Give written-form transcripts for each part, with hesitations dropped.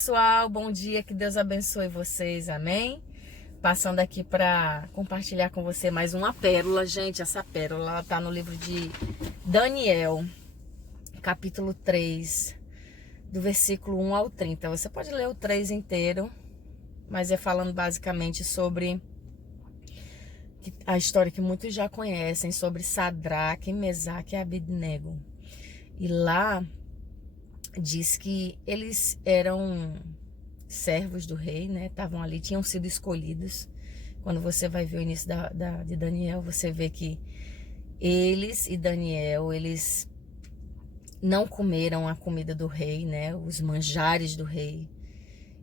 Pessoal, bom dia, que Deus abençoe vocês, amém? Passando aqui para compartilhar com você mais uma pérola, gente. Essa pérola está no livro de Daniel, capítulo 3, do versículo 1 ao 30. Você pode ler o 3 inteiro, mas é falando basicamente sobre a história que muitos já conhecem, sobre Sadraque, Mesaque e Abednego. E lá diz que eles eram servos do rei, né? Estavam ali, tinham sido escolhidos. Quando você vai ver o início de Daniel, você vê que eles e Daniel, eles não comeram a comida do rei, né? Os manjares do rei.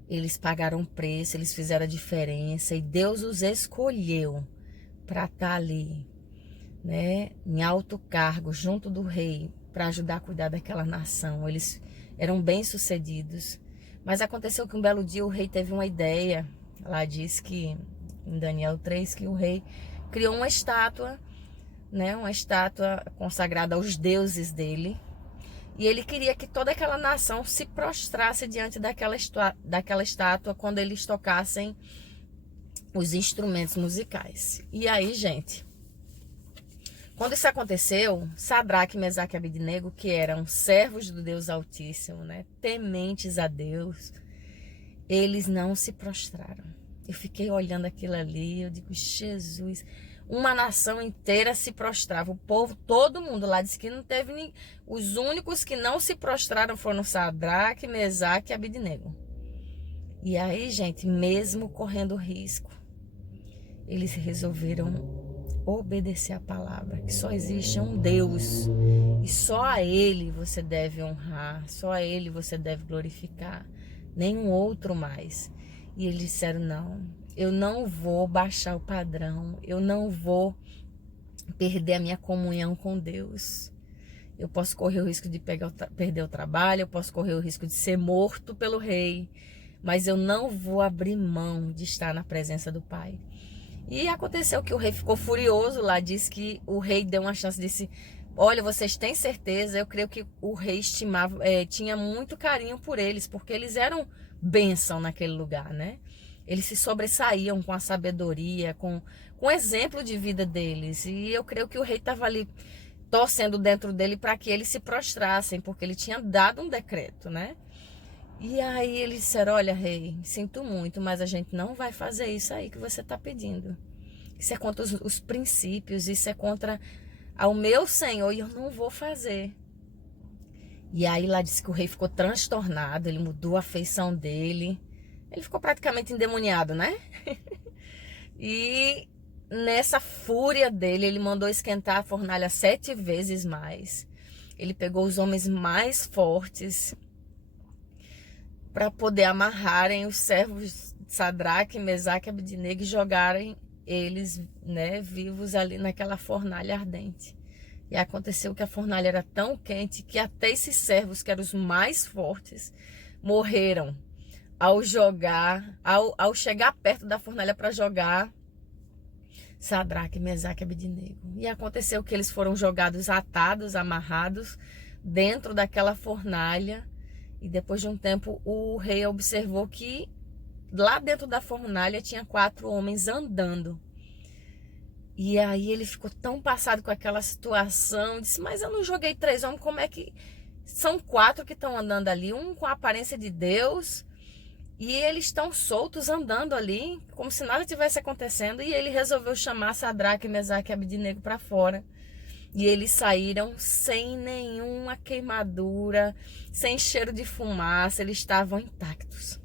Eles pagaram preço, eles fizeram a diferença e Deus os escolheu para estar ali, né? Em alto cargo, junto do rei, para ajudar a cuidar daquela nação. Eles eram bem-sucedidos. Mas aconteceu que um belo dia o rei teve uma ideia. Lá diz que, em Daniel 3, que o rei criou uma estátua, né? Uma estátua consagrada aos deuses dele. E ele queria que toda aquela nação se prostrasse diante daquela estátua quando eles tocassem os instrumentos musicais. E aí, gente, quando isso aconteceu, Sadraque, Mesaque e Abednego, que eram servos do Deus Altíssimo, né, tementes a Deus, eles não se prostraram. Eu fiquei olhando aquilo ali, eu digo, Jesus, uma nação inteira se prostrava, o povo, todo mundo lá disse que não teve nem... Os únicos que não se prostraram foram Sadraque, Mesaque e Abednego. E aí, gente, mesmo correndo risco, eles resolveram obedecer a palavra, que só existe um Deus e só a Ele você deve honrar, só a Ele você deve glorificar, nenhum outro mais. E eles disseram, não, eu não vou baixar o padrão, eu não vou perder a minha comunhão com Deus. Eu posso correr o risco de perder o trabalho, eu posso correr o risco de ser morto pelo rei, mas eu não vou abrir mão de estar na presença do Pai. E aconteceu que o rei ficou furioso lá, disse que o rei deu uma chance, disse, olha, vocês têm certeza? Eu creio que o rei estimava, tinha muito carinho por eles, porque eles eram bênção naquele lugar, né? Eles se sobressaíam com a sabedoria, com o exemplo de vida deles. E eu creio que o rei estava ali torcendo dentro dele para que eles se prostrassem, porque ele tinha dado um decreto, né? E aí eles disseram, olha, rei, sinto muito, mas a gente não vai fazer isso aí que você está pedindo. Isso é contra os princípios, isso é contra ao meu Senhor e eu não vou fazer. E aí lá disse que o rei ficou transtornado, ele mudou a feição dele. Ele ficou praticamente endemoniado, né? E nessa fúria dele, ele mandou esquentar a fornalha 7 vezes mais. Ele pegou os homens mais fortes para poder amarrarem os servos Sadraque, Mesaque e Abednego e jogarem eles, né, vivos ali naquela fornalha ardente. E aconteceu que a fornalha era tão quente que até esses servos, que eram os mais fortes, morreram ao chegar perto da fornalha para jogar Sadraque, Mesaque e Abednego. E aconteceu que eles foram jogados atados, amarrados dentro daquela fornalha. E depois de um tempo, o rei observou que lá dentro da fornalha tinha 4 homens andando. E aí ele ficou tão passado com aquela situação, disse, mas eu não joguei 3 homens, como é que... São 4 que estão andando ali, um com a aparência de Deus, e eles estão soltos andando ali, como se nada tivesse acontecendo. E ele resolveu chamar Sadraque, Mesaque e Abednego para fora. E eles saíram sem nenhuma queimadura, sem cheiro de fumaça, eles estavam intactos.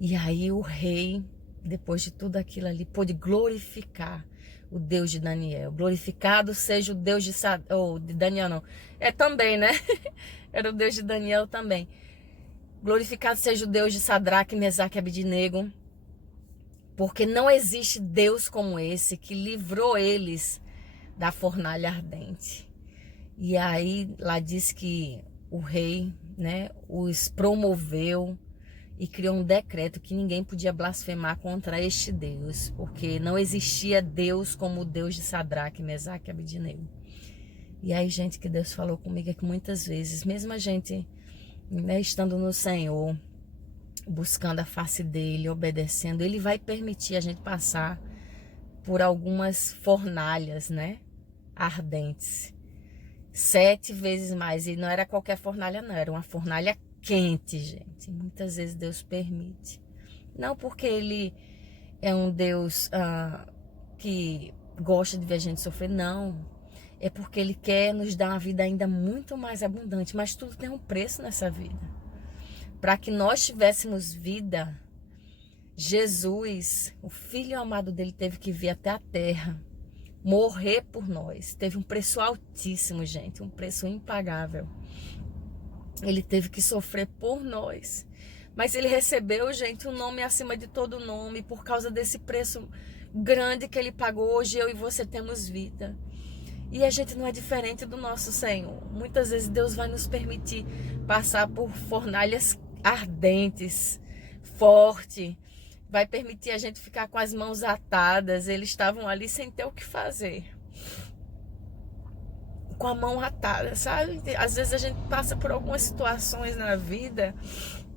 E aí o rei, depois de tudo aquilo ali, pôde glorificar o Deus de Daniel. Glorificado seja o Deus de Daniel, não. É também, né? Era o Deus de Daniel também. Glorificado seja o Deus de Sadraque, Mesaque e Abednego, porque não existe Deus como esse que livrou eles da fornalha ardente. E aí lá diz que o rei, né, os promoveu e criou um decreto que ninguém podia blasfemar contra este Deus, porque não existia Deus como o Deus de Sadraque, Mesaque e Abednego. E aí, gente, que Deus falou comigo é que muitas vezes, mesmo a gente né, estando no Senhor, buscando a face dele, obedecendo, ele vai permitir a gente passar por algumas fornalhas, né, ardentes. 7 vezes mais. E não era qualquer fornalha, não. Era uma fornalha quente, gente. Muitas vezes Deus permite. Não porque ele é um Deus que gosta de ver a gente sofrer, não. É porque ele quer nos dar uma vida ainda muito mais abundante. Mas tudo tem um preço nessa vida. Para que nós tivéssemos vida, Jesus, o Filho amado dele, teve que vir até a terra, morrer por nós. Teve um preço altíssimo, gente, um preço impagável. Ele teve que sofrer por nós. Mas ele recebeu, gente, um nome acima de todo nome. Por causa desse preço grande que ele pagou, hoje eu e você temos vida. E a gente não é diferente do nosso Senhor. Muitas vezes Deus vai nos permitir passar por fornalhas ardentes, forte. Vai permitir a gente ficar com as mãos atadas. Eles estavam ali sem ter o que fazer. Com a mão atada, sabe? Às vezes a gente passa por algumas situações na vida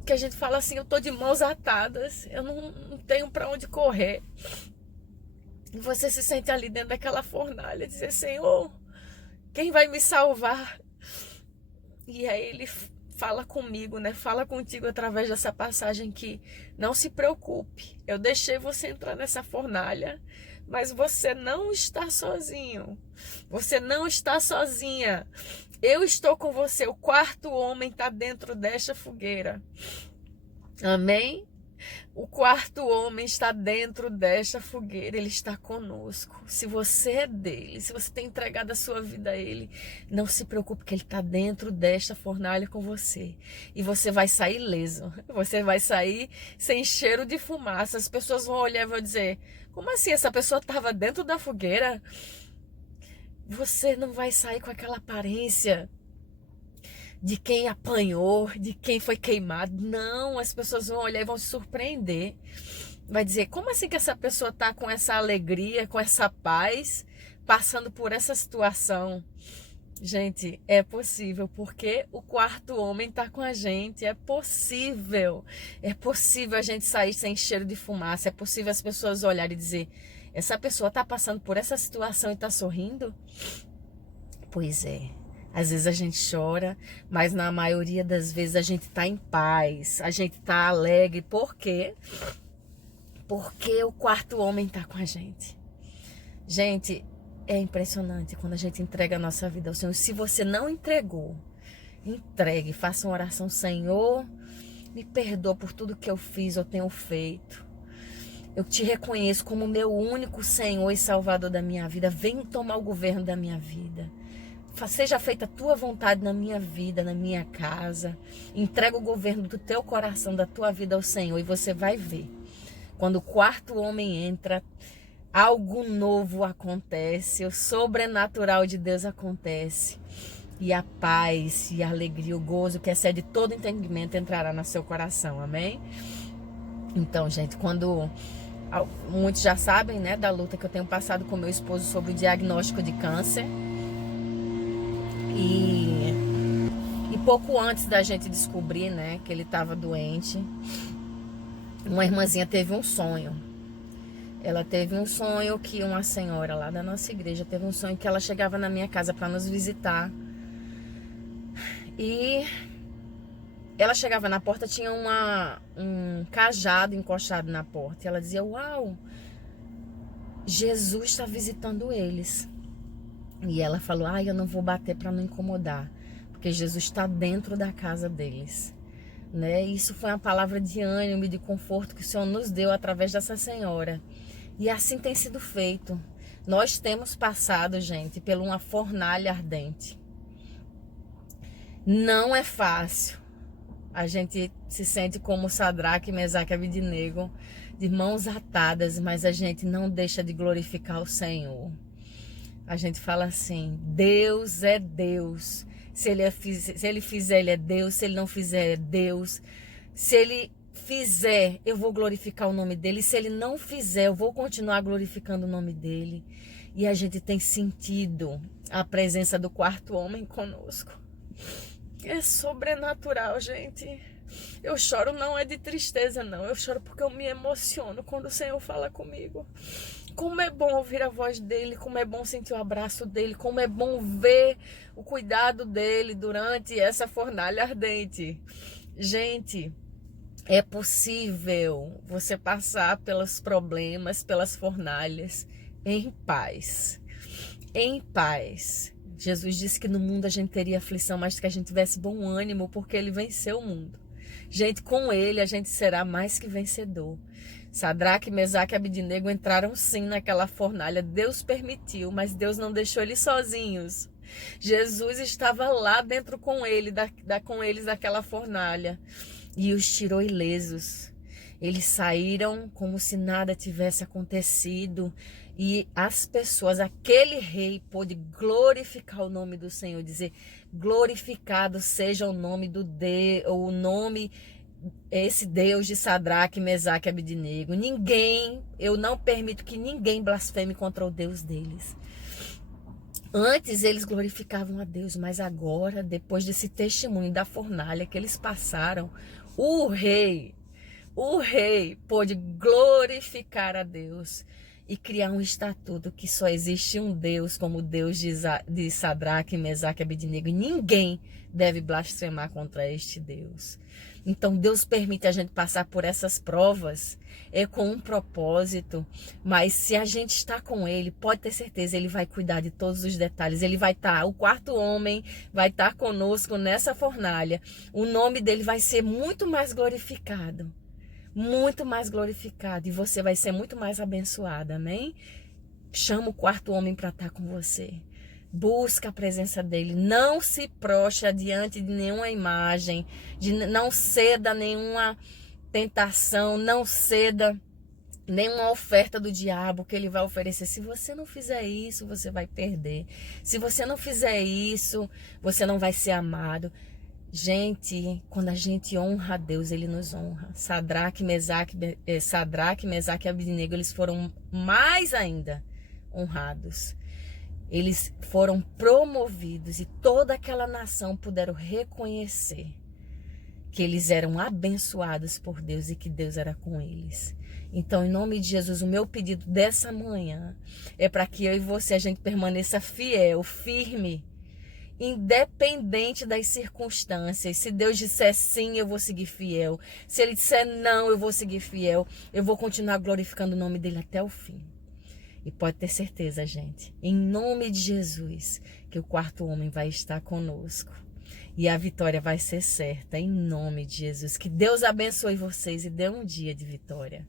que a gente fala assim, eu tô de mãos atadas, eu não tenho para onde correr. E você se sente ali dentro daquela fornalha, dizer, Senhor, quem vai me salvar? E aí ele fala comigo, né? Fala contigo através dessa passagem que não se preocupe. Eu deixei você entrar nessa fornalha, mas você não está sozinho. Você não está sozinha. Eu estou com você. O quarto homem está dentro desta fogueira. Amém? O quarto homem está dentro desta fogueira, ele está conosco. Se você é dele, se você tem entregado a sua vida a ele, não se preocupe que ele está dentro desta fornalha com você. E você vai sair ileso, você vai sair sem cheiro de fumaça. As pessoas vão olhar e vão dizer, como assim essa pessoa estava dentro da fogueira? Você não vai sair com aquela aparência de quem apanhou, de quem foi queimado. Não, as pessoas vão olhar e vão se surpreender. Vai dizer, como assim que essa pessoa está com essa alegria, com essa paz, passando por essa situação? Gente, é possível, porque o quarto homem está com a gente. É possível. É possível a gente sair sem cheiro de fumaça. É possível as pessoas olharem e dizer, essa pessoa está passando por essa situação e está sorrindo? Pois é. Às vezes a gente chora, mas na maioria das vezes a gente está em paz, a gente está alegre. Por quê? Porque o quarto homem está com a gente. Gente, é impressionante quando a gente entrega a nossa vida ao Senhor. Se você não entregou, entregue, faça uma oração. Senhor, me perdoa por tudo que eu fiz ou tenho feito. Eu te reconheço como meu único Senhor e Salvador da minha vida. Vem tomar o governo da minha vida. Seja feita a tua vontade na minha vida, na minha casa. Entrega o governo do teu coração, da tua vida ao Senhor. E você vai ver. Quando o quarto homem entra, algo novo acontece. O sobrenatural de Deus acontece. E a paz, e a alegria, o gozo que excede todo entendimento entrará no seu coração. Amém? Então, gente, quando... Muitos já sabem, né, da luta que eu tenho passado com meu esposo sobre o diagnóstico de câncer. E pouco antes da gente descobrir, né, que ele estava doente, uma irmãzinha teve um sonho. Ela teve um sonho que uma senhora lá da nossa igreja teve um sonho que ela chegava na minha casa para nos visitar. E ela chegava na porta, tinha um cajado encostado na porta. E ela dizia, uau, Jesus está visitando eles. E ela falou, eu não vou bater para não incomodar, porque Jesus está dentro da casa deles. Né? Isso foi uma palavra de ânimo e de conforto que o Senhor nos deu através dessa senhora. E assim tem sido feito. Nós temos passado, gente, por uma fornalha ardente. Não é fácil. A gente se sente como Sadraque, Mesaque e Abednego, de mãos atadas, mas a gente não deixa de glorificar o Senhor. A gente fala assim, Deus é Deus. Se ele fizer, ele é Deus. Se ele não fizer, é Deus. Se ele fizer, eu vou glorificar o nome dele. Se ele não fizer, eu vou continuar glorificando o nome dele. E a gente tem sentido a presença do quarto homem conosco. É sobrenatural, gente. Eu choro não é de tristeza, não. Eu choro porque eu me emociono quando o Senhor fala comigo. Como é bom ouvir a voz dele, como é bom sentir o abraço dele, como é bom ver o cuidado dele durante essa fornalha ardente. Gente, é possível você passar pelos problemas, pelas fornalhas, em paz. Em paz. Jesus disse que no mundo a gente teria aflição, mas que a gente tivesse bom ânimo, porque ele venceu o mundo. Gente, com ele a gente será mais que vencedor. Sadraque, Mesaque e Abednego entraram sim naquela fornalha. Deus permitiu, mas Deus não deixou eles sozinhos. Jesus estava lá dentro com eles daquela fornalha e os tirou ilesos. Eles saíram como se nada tivesse acontecido e as pessoas, aquele rei pôde glorificar o nome do Senhor, dizer: glorificado seja o nome esse Deus de Sadraque, Mesaque e Abednego. Eu não permito que ninguém blasfeme contra o Deus deles. Antes eles glorificavam a Deus, mas agora, depois desse testemunho da fornalha que eles passaram, o rei pôde glorificar a Deus e criar um estatuto que só existe um Deus como o Deus de Sadraque, Mesaque e Abednego. E ninguém deve blasfemar contra este Deus. Então Deus permite a gente passar por essas provas com um propósito, mas se a gente está com Ele, pode ter certeza, Ele vai cuidar de todos os detalhes. Ele vai estar, o quarto homem vai estar conosco nessa fornalha. O nome dele vai ser muito mais glorificado. Muito mais glorificado, e você vai ser muito mais abençoada, amém? Chama o quarto homem para estar com você. Busca a presença dele. Não se prostra diante de nenhuma imagem, não ceda a nenhuma tentação, não ceda nenhuma oferta do diabo que ele vai oferecer. Se você não fizer isso, você vai perder. Se você não fizer isso, você não vai ser amado. Gente, quando a gente honra a Deus, Ele nos honra. Sadraque, Mesaque e Abednego, eles foram mais ainda honrados. Eles foram promovidos e toda aquela nação puderam reconhecer que eles eram abençoados por Deus e que Deus era com eles. Então, em nome de Jesus, o meu pedido dessa manhã é para que eu e você, a gente permaneça fiel, firme, independente das circunstâncias. Se Deus disser sim, eu vou seguir fiel. Se Ele disser não, eu vou seguir fiel. Eu vou continuar glorificando o nome dEle até o fim. E pode ter certeza, gente, em nome de Jesus, que o quarto homem vai estar conosco. E a vitória vai ser certa, em nome de Jesus. Que Deus abençoe vocês e dê um dia de vitória.